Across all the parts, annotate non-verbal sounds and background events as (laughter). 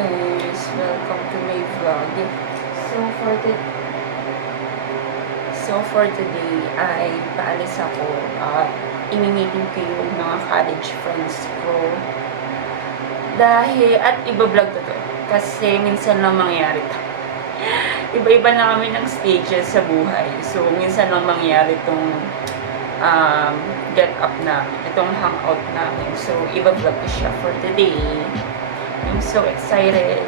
guys, welcome to my vlog. So for the So for today ay paalis ako at imimitin ko yung mga college friends ko. Dahil, at iba-vlog ko to. Kasi minsan lang mangyari to. (laughs) Iba-iba na kami ng stages sa buhay. So, minsan lang mangyari itong um, get up na, itong hangout namin. So, iba-vlog ko siya for today. I'm so excited.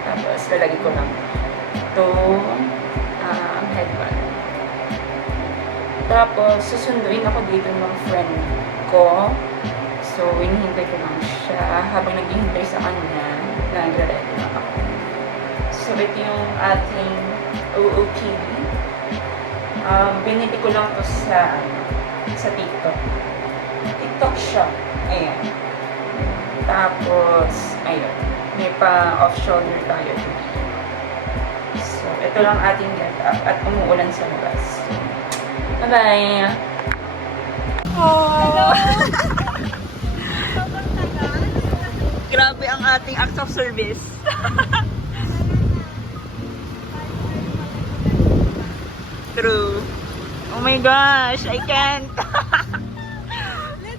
Tapos, lalagay ko lang itong um, headband. Tapos, susunduin ako dito ng friend ko. So, hinihintay ko lang siya. Habang naghihintay sa kanya, nagre-ready lang ako. So, ito yung ating OOTD. Um, binili ko lang to sa, sa TikTok. TikTok shop. Ayan. Tapos, ayun. May pa off-shoulder tayo dito. So, ito lang ating get up at umuulan sa labas. Bye-bye! Hello! (laughs) Grabe ang ating act of service. (laughs) True. Oh my gosh, I can't.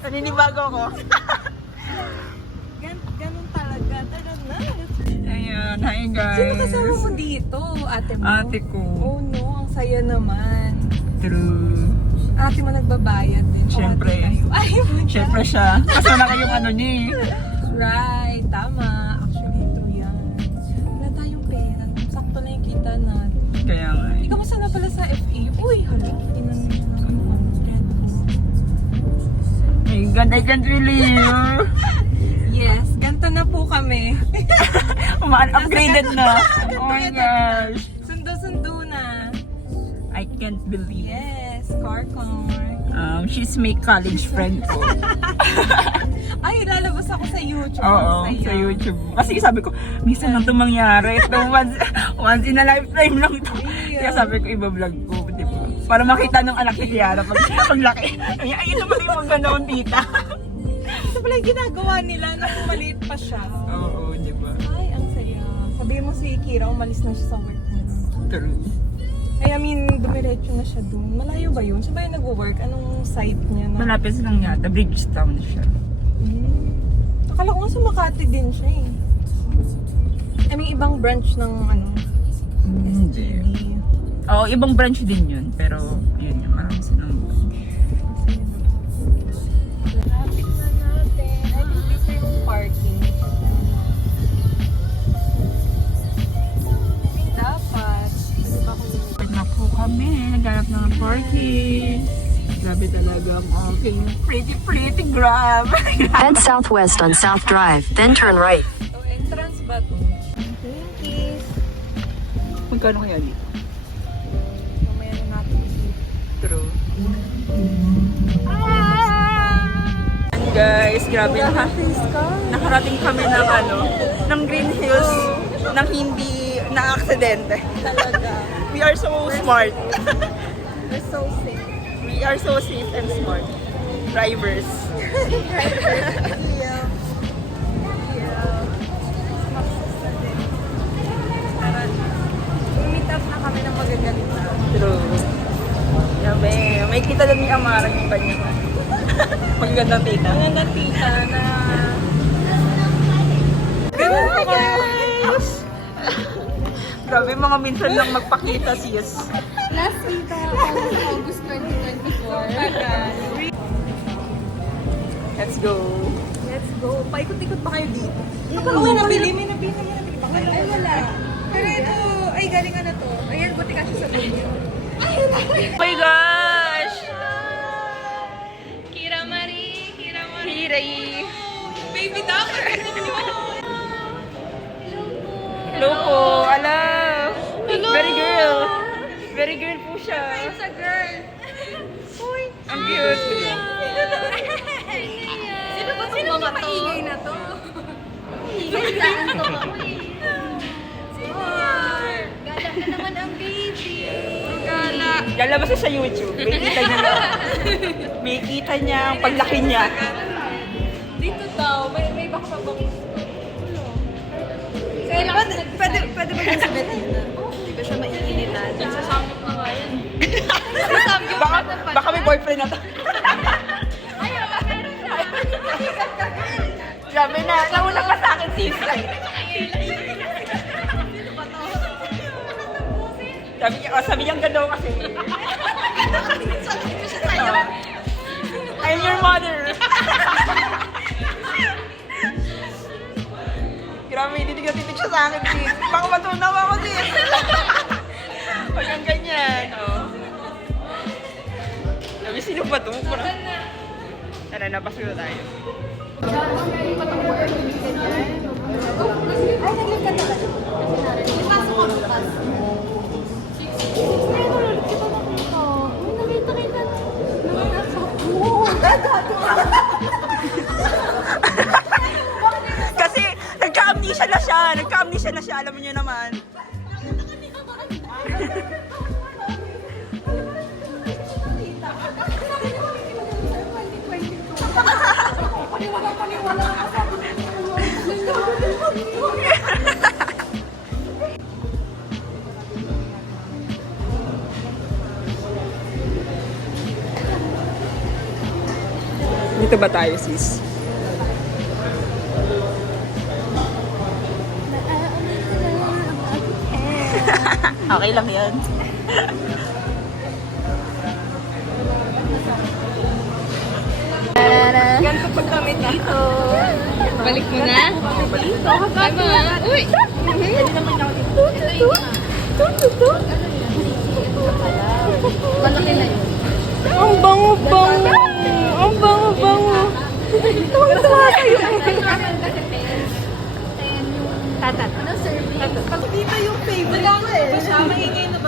Naninibago ako. (laughs) Gan ganun talaga. Tara na. Ayan, hi guys. Sino kasama mo dito? Ate mo? Ate ko. Oh no, ang saya naman. True. Ate mo nagbabayad din. O, Siyempre. kayo. (laughs) Ay, Siyempre siya. Kasama kayong ano niya eh. right. Tama. Actually, true yan. Wala tayong pera. Sakto na yung kita natin. Kaya nga. eh. Ikaw na pala sa FA. Uy, hala. Mo na ng 100. My God, I can't believe. (laughs) Yes, ganito na po kami. (laughs) Umaan-upgraded na. Oh my gosh. Sundo-sundo na. I can't believe. Yes, car car. Um, she's my college friend ko. (laughs) Ay, lalabas ako sa YouTube. Oo, Saya. sa YouTube. Kasi sabi ko, minsan lang ito mangyari. Ito, (laughs) once, once in a lifetime lang to. Kaya sabi ko, iba-vlog ko. Di ba? Para makita ng anak ni Kiara pag, paglaki. Ay, ay, ito yung maganda kong tita. Ito pala yung ginagawa nila na maliit pa siya. Oo, di ba? Sabihin mo si Kira, umalis na siya sa work niya. True. Ay, I mean, dumiretso na siya dun. Malayo ba yun? Siya ba yung nagwo-work? Anong site niya? Na? Malapit lang yata. Bridgetown siya. Hmm. Akala ko nga sa Makati din siya eh. I mean, ibang branch ng ano, Hindi. SGB. Oo, ibang branch din yun. Pero, yun yung marami silang grab. (laughs) Head southwest on South Drive, then turn right. So, entrance ba to? Twinkies. Magkano kaya dito? Mamaya na natin. True. And guys, grabe na nakarating kami ng ano, ng Green Hills nang hindi na aksidente. Talaga. (laughs) We are so smart. We're so safe. We are so safe and smart. Drivers. Yeah. Yeah. Tara. Meet up na kami ng magaganda. True. Grabe. May kita doon ni Amara yung kanya. (laughs) Magandang tita. Maganda tita na... Ganun pa guys! (laughs) Grabe, mga minsan lang magpakita sis. Last week, August 2024. (laughs) Let's go. Let's go. Paikot-ikot ba kayo dito? Ako may nabili, may nabili, may nabili. Baka Ay, wala. Pero ito, ay galing ano to. Ayan, buti kasi sa video. (laughs) Oh my gosh! Kira Marie, Kira Marie. Hiray! Baby doctor. Hello po! Ala! Hello! Very girl! Very girl po siya. It's a girl. Uy. Ang cute. Sino ba itong mga to? maingay na to? Maingay saan to? (laughs) Sino yan? Gala ka naman ang baby. Gala. Lalabas na sa YouTube. Makikita niya na. Makikita niya ang paglaki niya. Dito daw, may, may baka pa bang ano? Pwede, pwede, pwede ba yung sa Betina? Hindi ba siya maiinitan? Sa Samyup na nga yan. (laughs) Baka, baka may boyfriend na to. (laughs) Grabe na, nauna pa sa akin sis. Sabi niya, oh, sabi niya ganda kasi. I'm your mother. Grabe, titig siya sa akin, sis. Baka matunaw ako, sis. Huwag kang ganyan. Oh. Sabi, sino ba ito? Tara, na tayo. Kasi nagka-amnesia na siya. Nagka-amnesia na siya. Alam mo niyo naman. Dito ba tayo, sis? okay lang (laughs) yan. Ganito pag kami dito. Balik mo na? Dito. Ay, mga. Uy! Malaki na yun. Ang bango-bango! Ang bango-bango! Tuwang-tuwa kayo. Tatat. Ano serving? Dito yung favorite ko eh. Siya? Maingay na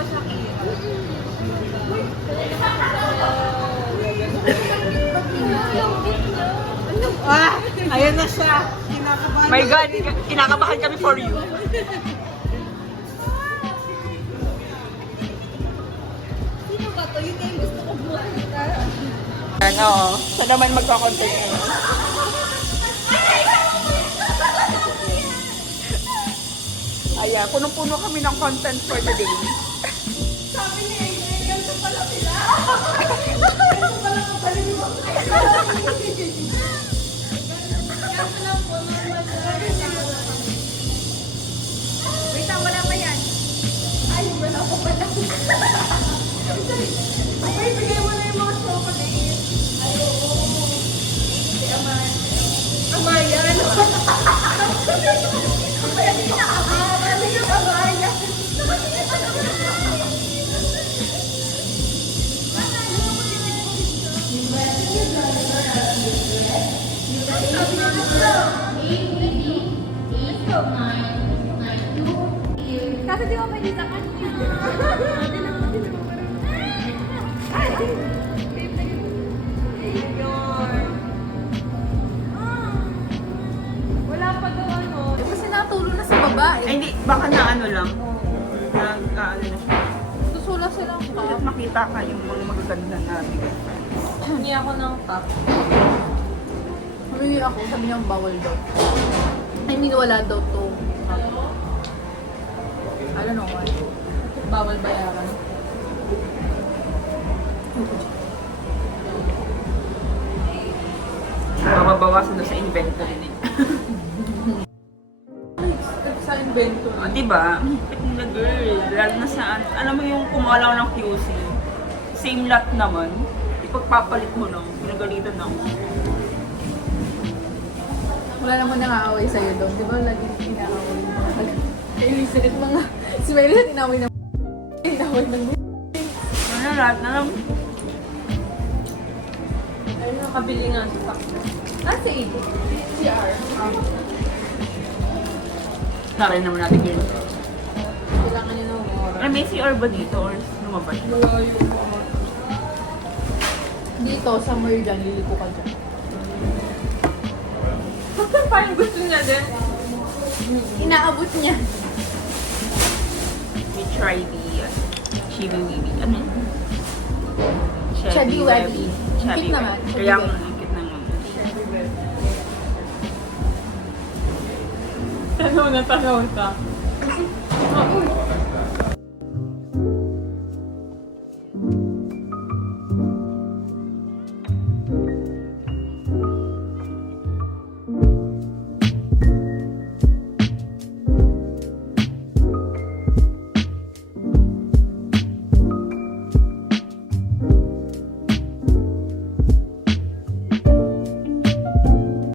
Ah! Ayan na siya. Kinakabahan. My God, kinakabahan kami for you. Sino ba to? Yun yung gusto ko buhay. Ano, sa naman magkakontent ngayon. Ayan, punong-puno kami ng content for the day. Sabi ni Adrian, ganito pala sila. (laughs) Ganito pala magaling (laughs) Wait wala pa yan. Ay, wala pa pala. Ay, bigay mo na yung mga chocolate. Ay, oo. Si Amaya. Amaya, ano? Amaya, hindi na Amaya. Ano yung Amaya? Kasi di ba pwede sa kanya? Ay! Wala pa daw ano. Kasi natulog na sa baba Ay, eh. hindi, baka na ano lang. Na, na ano na siya. Susula silang top. makita ka yung mga magaganda namin. Hindi ako ng top. Humingi ako, sabi niya bawal daw. I mean, wala daw to. I don't know why. Bawal bayaran. Mababawasan doon sa inventory niya. (laughs) Sa inventory. Ah, di ba? Ang hipit na girl. Lalo na saan. Alam mo yung kumalaw ng QC. Same lot naman. Ipagpapalit mo lang. Pinagalitan ako. Wala naman nangaaway sa'yo doon. Di ba lagi inaaway mo? Lizette mga... Si Mary inaway na... Inaway ng... Ano lahat na lang. Ayun, nakabili nga sa sakto. Ah, si Ito. Si R. Narin naman natin girl. Kailangan niya ng oras. Ay, may CR ba dito? Or lumabas? Malayo pa. Dito, somewhere dyan, liliko ka dyan. Parang gusto niya din? Inaabot niya. We try the uh, Chibi Wibi. Ano yun? Chubby Webby. Chubby Cute naman, Webby. Chubby Kaya Webby. ang cute naman. Tanaw na tanaw (laughs) ka.